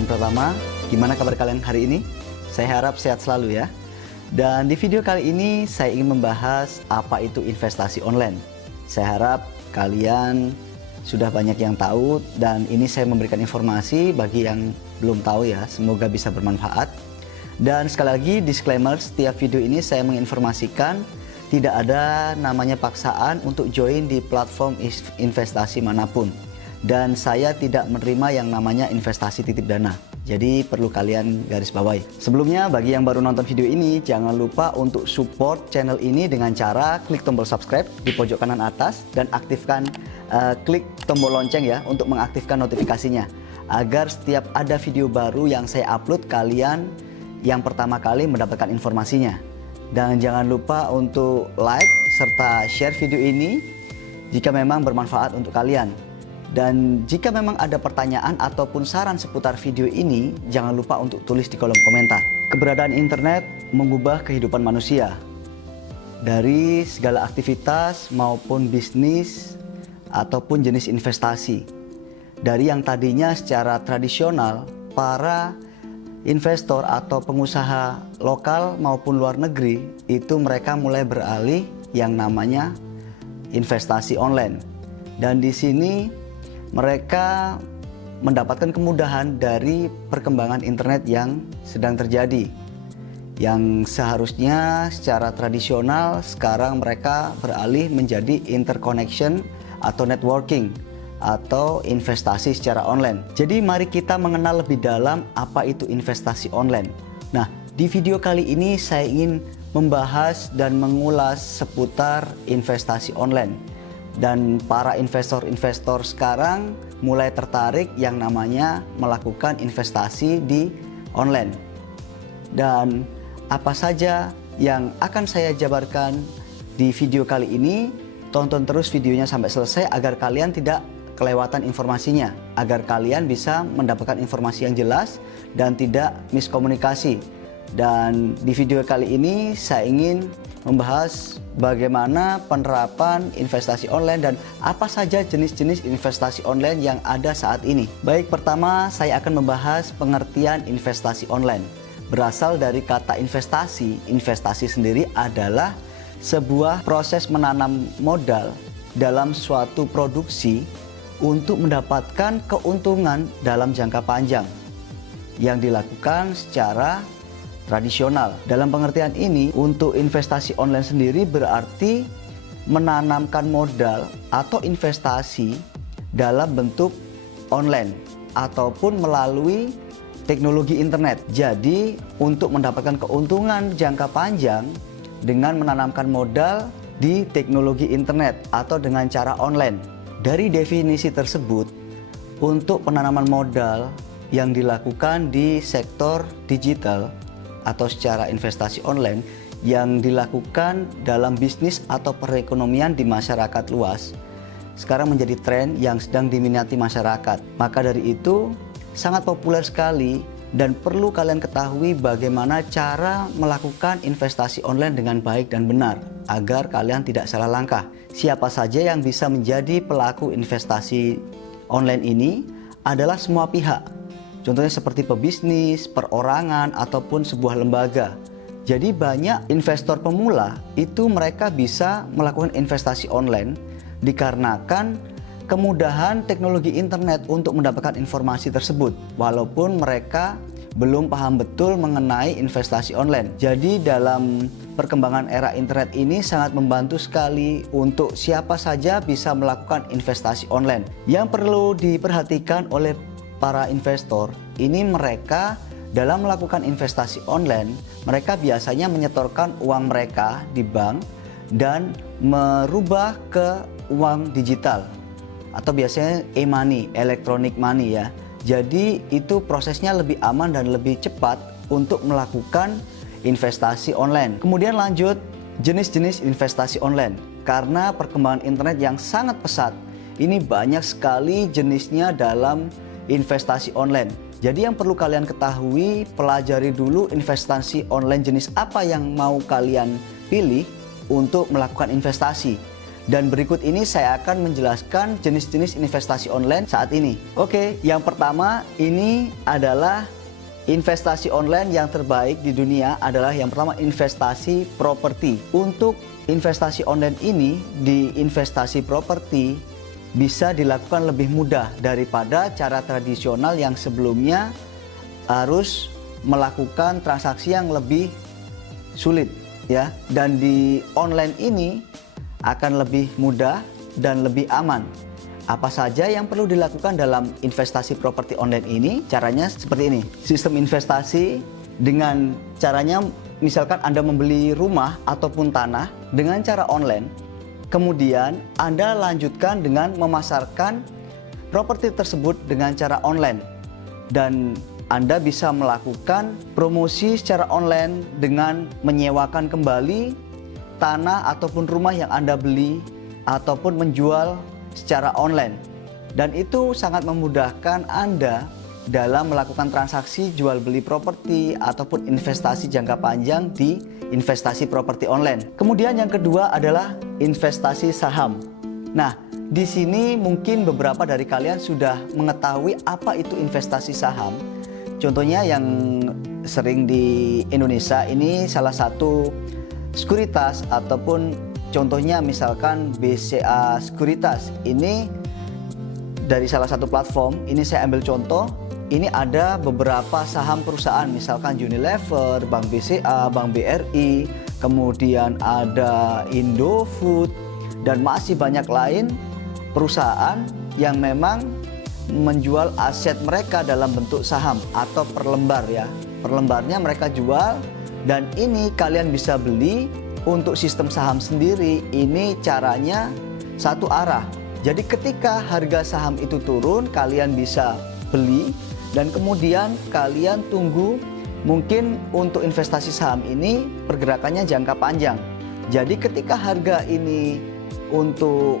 Ardian Pratama. Gimana kabar kalian hari ini? Saya harap sehat selalu ya. Dan di video kali ini saya ingin membahas apa itu investasi online. Saya harap kalian sudah banyak yang tahu dan ini saya memberikan informasi bagi yang belum tahu ya. Semoga bisa bermanfaat. Dan sekali lagi disclaimer, setiap video ini saya menginformasikan tidak ada namanya paksaan untuk join di platform investasi manapun. Dan saya tidak menerima yang namanya investasi titip dana. Jadi perlu kalian garis bawahi. Sebelumnya bagi yang baru nonton video ini, jangan lupa untuk support channel ini dengan cara klik tombol subscribe di pojok kanan atas dan aktifkan klik tombol lonceng ya untuk mengaktifkan notifikasinya. Agar setiap ada video baru yang saya upload, kalian yang pertama kali mendapatkan informasinya. Dan jangan lupa untuk like serta share video ini jika memang bermanfaat untuk kalian. Dan jika memang ada pertanyaan ataupun saran seputar video ini, jangan lupa untuk tulis di kolom komentar. Keberadaan internet mengubah kehidupan manusia. Dari segala aktivitas maupun bisnis ataupun jenis investasi. Dari yang tadinya secara tradisional, para investor atau pengusaha lokal maupun luar negeri, itu mereka mulai beralih yang namanya investasi online. Dan di sini mereka mendapatkan kemudahan dari perkembangan internet yang sedang terjadi. Yang seharusnya secara tradisional sekarang mereka beralih menjadi interconnection atau networking atau investasi secara online. Jadi mari kita mengenal lebih dalam apa itu investasi online. Nah, di video kali ini saya ingin membahas dan mengulas seputar investasi online. Dan para investor-investor sekarang mulai tertarik yang namanya melakukan investasi di online. Dan apa saja yang akan saya jabarkan di video kali ini, tonton terus videonya sampai selesai agar kalian tidak kelewatan informasinya, agar kalian bisa mendapatkan informasi yang jelas dan tidak miskomunikasi. Dan di video kali ini saya ingin membahas bagaimana penerapan investasi online dan apa saja jenis-jenis investasi online yang ada saat ini. Baik, pertama saya akan membahas pengertian investasi online. Berasal dari kata investasi. Investasi sendiri adalah sebuah proses menanam modal dalam suatu produksi untuk mendapatkan keuntungan dalam jangka panjang yang dilakukan secara tradisional. Dalam pengertian ini, untuk investasi online sendiri berarti menanamkan modal atau investasi dalam bentuk online ataupun melalui teknologi internet. Jadi, untuk mendapatkan keuntungan jangka panjang dengan menanamkan modal di teknologi internet atau dengan cara online. Dari definisi tersebut, untuk penanaman modal yang dilakukan di sektor digital atau secara investasi online yang dilakukan dalam bisnis atau perekonomian di masyarakat luas sekarang menjadi tren yang sedang diminati masyarakat. Maka dari itu sangat populer sekali dan perlu kalian ketahui bagaimana cara melakukan investasi online dengan baik dan benar agar kalian tidak salah langkah. Siapa saja yang bisa menjadi pelaku investasi online ini adalah semua pihak. Contohnya seperti pebisnis, perorangan, ataupun sebuah lembaga. Jadi banyak investor pemula itu mereka bisa melakukan investasi online dikarenakan kemudahan teknologi internet untuk mendapatkan informasi tersebut. Walaupun mereka belum paham betul mengenai investasi online. Jadi dalam perkembangan era internet ini sangat membantu sekali untuk siapa saja bisa melakukan investasi online. Yang perlu diperhatikan oleh para investor, ini mereka dalam melakukan investasi online, mereka biasanya menyetorkan uang mereka di bank dan merubah ke uang digital atau biasanya e-money, electronic money ya. Jadi itu prosesnya lebih aman dan lebih cepat untuk melakukan investasi online. Kemudian lanjut jenis-jenis investasi online. Karena perkembangan internet yang sangat pesat, ini banyak sekali jenisnya dalam investasi online. Jadi yang perlu kalian ketahui, pelajari dulu investasi online jenis apa yang mau kalian pilih untuk melakukan investasi. Dan berikut ini saya akan menjelaskan jenis-jenis investasi online saat ini. Oke, yang pertama ini adalah investasi online yang terbaik di dunia adalah yang pertama investasi properti. Untuk investasi online ini di investasi properti bisa dilakukan lebih mudah daripada cara tradisional yang sebelumnya harus melakukan transaksi yang lebih sulit ya. Dan di online ini akan lebih mudah dan lebih aman. Apa saja yang perlu dilakukan dalam investasi properti online ini? Caranya seperti ini. Sistem investasi dengan caranya misalkan Anda membeli rumah ataupun tanah dengan cara online. Kemudian Anda lanjutkan dengan memasarkan properti tersebut dengan cara online. Dan Anda bisa melakukan promosi secara online dengan menyewakan kembali tanah ataupun rumah yang Anda beli ataupun menjual secara online. Dan itu sangat memudahkan Anda dalam melakukan transaksi jual beli properti ataupun investasi jangka panjang di investasi properti online. Kemudian yang kedua adalah investasi saham. Nah, di sini mungkin beberapa dari kalian sudah mengetahui apa itu investasi saham. Contohnya yang sering di Indonesia ini salah satu sekuritas ataupun contohnya misalkan BCA Sekuritas. Ini dari salah satu platform, ini saya ambil contoh. Ini ada beberapa saham perusahaan misalkan Unilever, Bank BCA, Bank BRI, kemudian ada Indofood dan masih banyak lain perusahaan yang memang menjual aset mereka dalam bentuk saham atau per lembar ya. Per lembarnya mereka jual dan ini kalian bisa beli. Untuk sistem saham sendiri ini caranya satu arah. Jadi ketika harga saham itu turun kalian bisa beli dan kemudian kalian tunggu. Mungkin untuk investasi saham ini pergerakannya jangka panjang. Jadi ketika harga ini untuk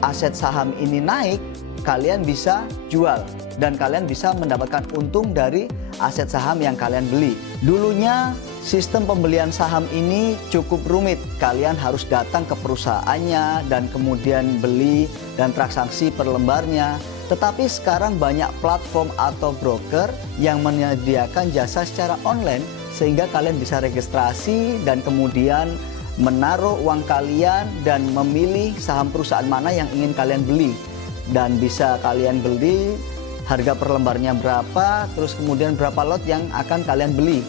aset saham ini naik, kalian bisa jual dan kalian bisa mendapatkan untung dari aset saham yang kalian beli. Dulunya sistem pembelian saham ini cukup rumit. Kalian harus datang ke perusahaannya dan kemudian beli dan transaksi per lembarnya. Tetapi sekarang banyak platform atau broker yang menyediakan jasa secara online sehingga kalian bisa registrasi dan kemudian menaruh uang kalian dan memilih saham perusahaan mana yang ingin kalian beli. Dan bisa kalian beli harga per lembarnya berapa, terus kemudian berapa lot yang akan kalian beli.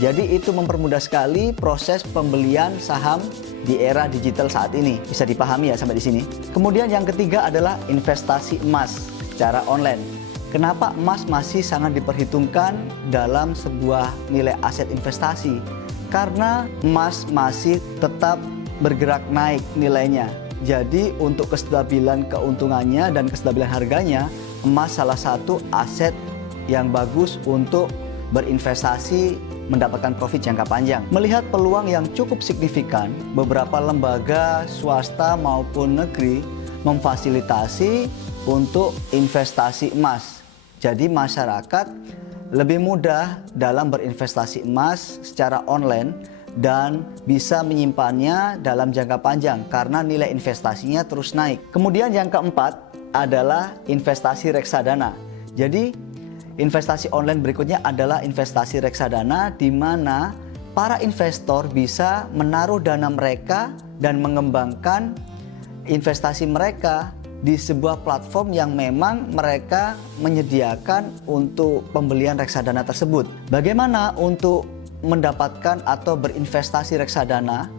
Jadi itu mempermudah sekali proses pembelian saham di era digital saat ini. Bisa dipahami ya sampai di sini. Kemudian yang ketiga adalah investasi emas secara online. Kenapa emas masih sangat diperhitungkan dalam sebuah nilai aset investasi? Karena emas masih tetap bergerak naik nilainya. Jadi untuk kestabilan keuntungannya dan kestabilan harganya, emas salah satu aset yang bagus untuk berinvestasi mendapatkan profit jangka panjang. Melihat peluang yang cukup signifikan, beberapa lembaga swasta maupun negeri memfasilitasi untuk investasi emas. Jadi masyarakat lebih mudah dalam berinvestasi emas secara online dan bisa menyimpannya dalam jangka panjang karena nilai investasinya terus naik. Kemudian yang keempat adalah investasi reksadana. Jadi investasi online berikutnya adalah investasi reksadana di mana para investor bisa menaruh dana mereka dan mengembangkan investasi mereka di sebuah platform yang memang mereka menyediakan untuk pembelian reksadana tersebut. Bagaimana untuk mendapatkan atau berinvestasi reksadana?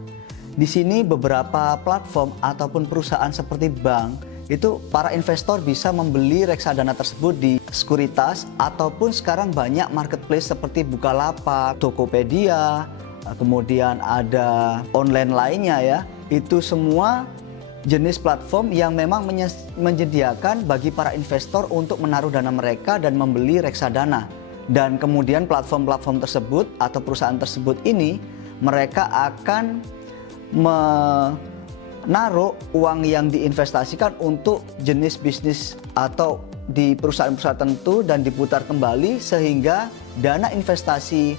Di sini beberapa platform ataupun perusahaan seperti bank itu para investor bisa membeli reksadana tersebut di sekuritas ataupun sekarang banyak marketplace seperti Bukalapak, Tokopedia, kemudian ada online lainnya ya. Itu semua jenis platform yang memang menyediakan bagi para investor untuk menaruh dana mereka dan membeli reksadana. Dan kemudian platform-platform tersebut atau perusahaan tersebut ini mereka akan menaruh uang yang diinvestasikan untuk jenis bisnis atau di perusahaan-perusahaan tertentu dan diputar kembali sehingga dana investasi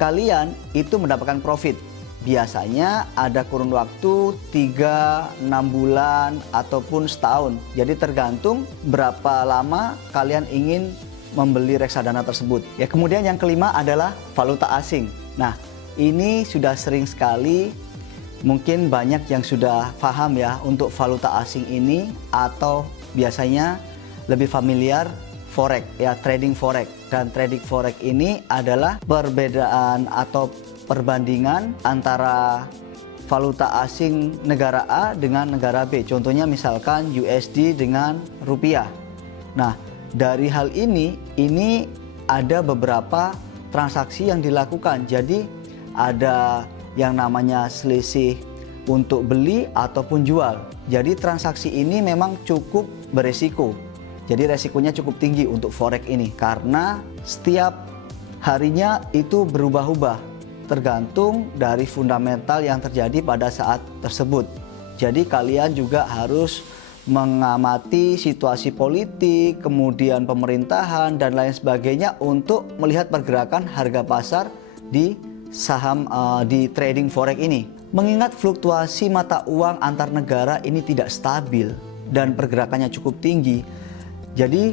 kalian itu mendapatkan profit. biasanya ada kurun waktu 3, 6 bulan, ataupun setahun. Jadi tergantung berapa lama kalian ingin membeli reksadana tersebut. Ya, kemudian yang kelima adalah valuta asing. Nah, ini sudah sering sekali, mungkin banyak yang sudah paham ya untuk valuta asing ini, atau biasanya lebih familiar forex ya, trading forex. Dan trading forex ini adalah perbedaan atau perbandingan antara valuta asing negara A dengan negara B. Contohnya misalkan USD dengan rupiah. Nah, dari hal ini ada beberapa transaksi yang dilakukan. Jadi ada yang namanya selisih untuk beli ataupun jual. Jadi transaksi ini memang cukup beresiko. Jadi resikonya cukup tinggi untuk forex ini karena setiap harinya itu berubah-ubah tergantung dari fundamental yang terjadi pada saat tersebut. Jadi kalian juga harus mengamati situasi politik, kemudian pemerintahan dan lain sebagainya untuk melihat pergerakan harga pasar di saham di trading forex ini. Mengingat fluktuasi mata uang antar negara ini tidak stabil dan pergerakannya cukup tinggi, jadi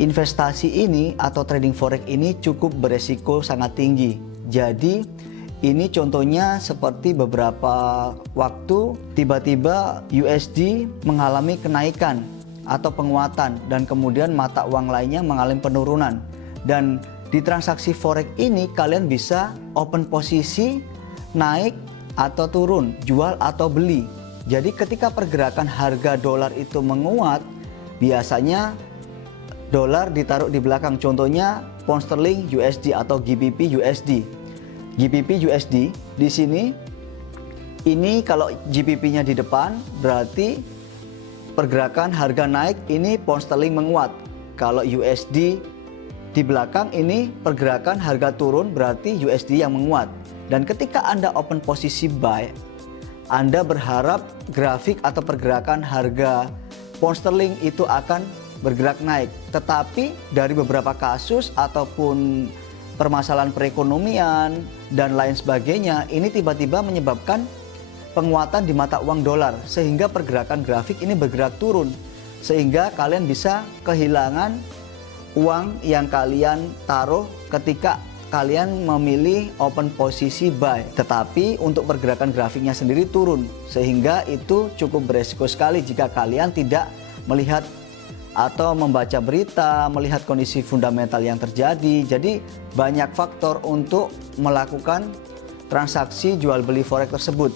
investasi ini atau trading forex ini cukup beresiko sangat tinggi. Jadi ini contohnya seperti beberapa waktu tiba-tiba USD mengalami kenaikan atau penguatan dan kemudian mata uang lainnya mengalami penurunan. Dan di transaksi forex ini kalian bisa open posisi naik atau turun, jual atau beli. Jadi ketika pergerakan harga dolar itu menguat, biasanya dolar ditaruh di belakang. Contohnya pound sterling USD atau GBP USD. GBP USD di sini, ini kalau GBP-nya di depan berarti pergerakan harga naik, ini pound sterling menguat. Kalau USD di belakang, ini pergerakan harga turun berarti USD yang menguat. Dan ketika Anda open posisi buy, Anda berharap grafik atau pergerakan harga pound sterling itu akan bergerak naik. Tetapi dari beberapa kasus ataupun permasalahan perekonomian dan lain sebagainya, ini tiba-tiba menyebabkan penguatan di mata uang dolar sehingga pergerakan grafik ini bergerak turun, sehingga kalian bisa kehilangan uang yang kalian taruh ketika kalian memilih open posisi buy. Tetapi untuk pergerakan grafiknya sendiri turun, sehingga itu cukup beresiko sekali jika kalian tidak melihat atau membaca berita, melihat kondisi fundamental yang terjadi. Jadi banyak faktor untuk melakukan transaksi jual beli forex tersebut.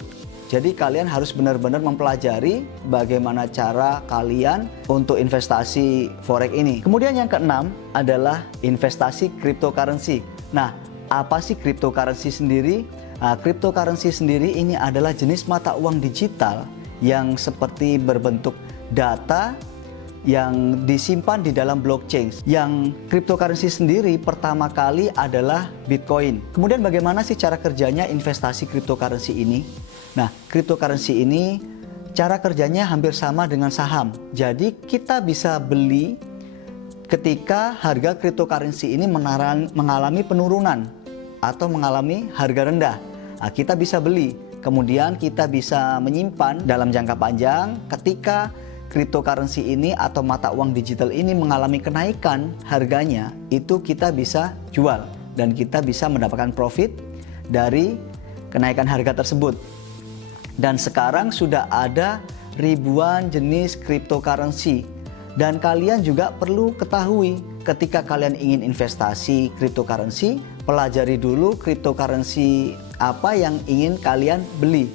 Jadi kalian harus benar-benar mempelajari bagaimana cara kalian untuk investasi forex ini. Kemudian yang keenam adalah investasi cryptocurrency. Nah, apa sih cryptocurrency sendiri? Nah, cryptocurrency sendiri ini adalah jenis mata uang digital yang seperti berbentuk data yang disimpan di dalam blockchain. Yang cryptocurrency sendiri pertama kali adalah Bitcoin. Kemudian bagaimana sih cara kerjanya investasi cryptocurrency ini? Nah, cryptocurrency ini cara kerjanya hampir sama dengan saham. Jadi kita bisa beli ketika harga cryptocurrency ini mengalami penurunan atau mengalami harga rendah. Nah, kita bisa beli. Kemudian kita bisa menyimpan dalam jangka panjang. Ketika cryptocurrency ini atau mata uang digital ini mengalami kenaikan harganya, itu kita bisa jual dan kita bisa mendapatkan profit dari kenaikan harga tersebut. Dan sekarang sudah ada ribuan jenis cryptocurrency. Dan kalian juga perlu ketahui ketika kalian ingin investasi cryptocurrency, pelajari dulu cryptocurrency apa yang ingin kalian beli.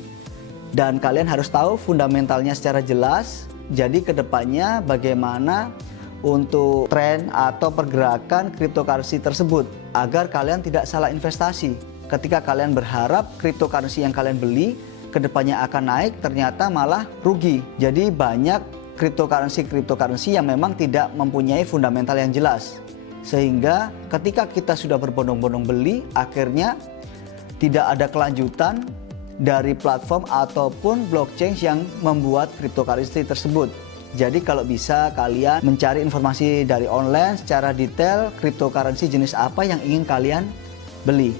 Dan kalian harus tahu fundamentalnya secara jelas. Jadi kedepannya bagaimana untuk tren atau pergerakan cryptocurrency tersebut agar kalian tidak salah investasi. Ketika kalian berharap cryptocurrency yang kalian beli kedepannya akan naik, ternyata malah rugi. Jadi banyak cryptocurrency yang memang tidak mempunyai fundamental yang jelas. Sehingga ketika kita sudah berbondong-bondong beli, akhirnya tidak ada kelanjutan dari platform ataupun blockchain yang membuat cryptocurrency tersebut. Jadi kalau bisa kalian mencari informasi dari online secara detail cryptocurrency jenis apa yang ingin kalian beli.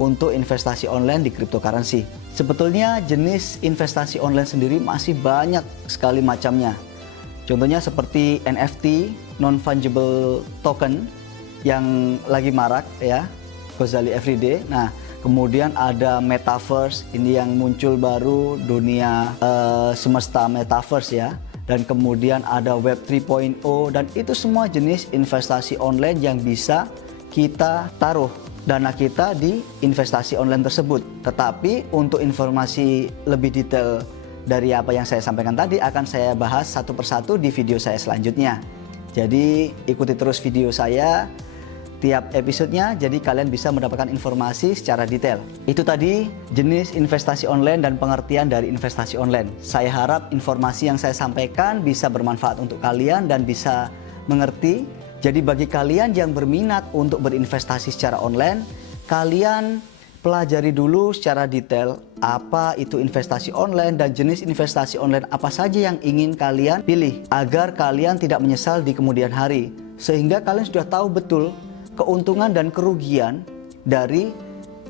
untuk investasi online di cryptocurrency. Sebetulnya jenis investasi online sendiri masih banyak sekali macamnya. Contohnya seperti NFT, non-fungible token, yang lagi marak ya, Gozali Everyday. Nah, kemudian ada metaverse, ini yang muncul baru, dunia semesta metaverse ya. Dan kemudian ada Web 3.0, dan itu semua jenis investasi online yang bisa kita taruh dana kita di investasi online tersebut. Tetapi untuk informasi lebih detail dari apa yang saya sampaikan tadi akan saya bahas satu persatu di video saya selanjutnya. Jadi ikuti terus video saya tiap episodenya, jadi kalian bisa mendapatkan informasi secara detail. Itu tadi jenis investasi online dan pengertian dari investasi online. Saya harap informasi yang saya sampaikan bisa bermanfaat untuk kalian dan bisa mengerti. Jadi bagi kalian yang berminat untuk berinvestasi secara online, kalian pelajari dulu secara detail apa itu investasi online dan jenis investasi online apa saja yang ingin kalian pilih, agar kalian tidak menyesal di kemudian hari, sehingga kalian sudah tahu betul keuntungan dan kerugian dari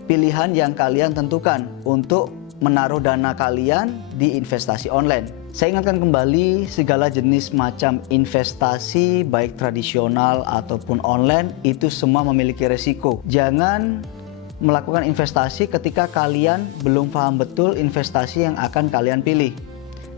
pilihan yang kalian tentukan untuk menaruh dana kalian di investasi online. Saya ingatkan kembali, segala jenis macam investasi baik tradisional ataupun online itu semua memiliki resiko. Jangan melakukan investasi ketika kalian belum paham betul investasi yang akan kalian pilih.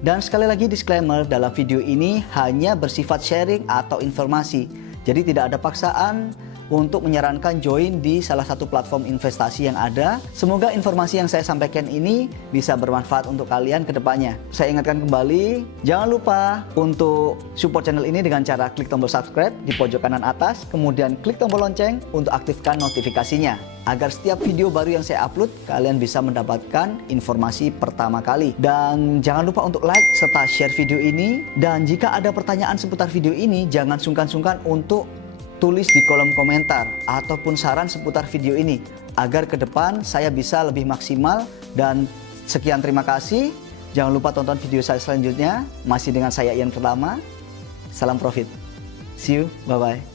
Dan sekali lagi disclaimer, dalam video ini hanya bersifat sharing atau informasi. Jadi tidak ada paksaan untuk menyarankan join di salah satu platform investasi yang ada. Semoga informasi yang saya sampaikan ini bisa bermanfaat untuk kalian ke depannya. Saya ingatkan kembali, jangan lupa untuk support channel ini dengan cara klik tombol subscribe di pojok kanan atas, kemudian klik tombol lonceng untuk aktifkan notifikasinya, agar setiap video baru yang saya upload, kalian bisa mendapatkan informasi pertama kali. Dan jangan lupa untuk like serta share video ini. Dan jika ada pertanyaan seputar video ini, jangan sungkan-sungkan untuk tulis di kolom komentar ataupun saran seputar video ini, agar ke depan saya bisa lebih maksimal. Dan sekian, terima kasih. Jangan lupa tonton video saya selanjutnya, masih dengan saya Ian Pertama. Salam profit. See you, bye-bye.